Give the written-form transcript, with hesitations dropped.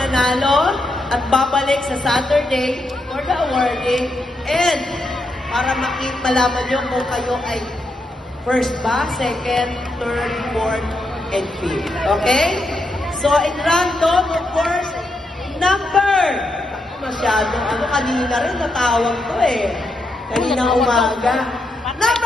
mananalo at babalik sa Saturday for the awarding. And para malaman nyo kung kayo ay first ba, second, third, fourth, and fifth. Okay? So, in random, of course, number. Masyado. Kanina rin natawag ko eh. Kanina umaga. Number